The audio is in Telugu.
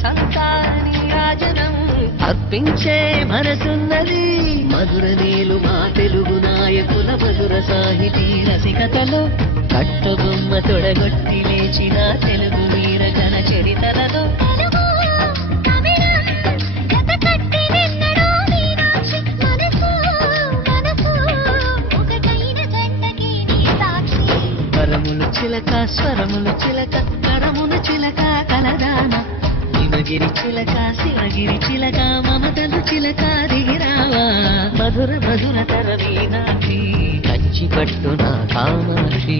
వసంతాని రాజనం అర్పించే మనసున్నది మధుర నీలు మా తెలుగు నాయకుల మధుర సాహితీ రసికతలో కట్టబొమ్మ తొడగొట్టి లేచిన తెలుగు వీర ఘన చరితలలో చిలక స్వరములు చిలక కరమున చిలక కలదాన హిమగిరి చిలక శివగిరి చిలక మమతలు చిలక దిగిరావా మధుర మధుర తర మీనాక్షి కంచి పట్టున కామాక్షి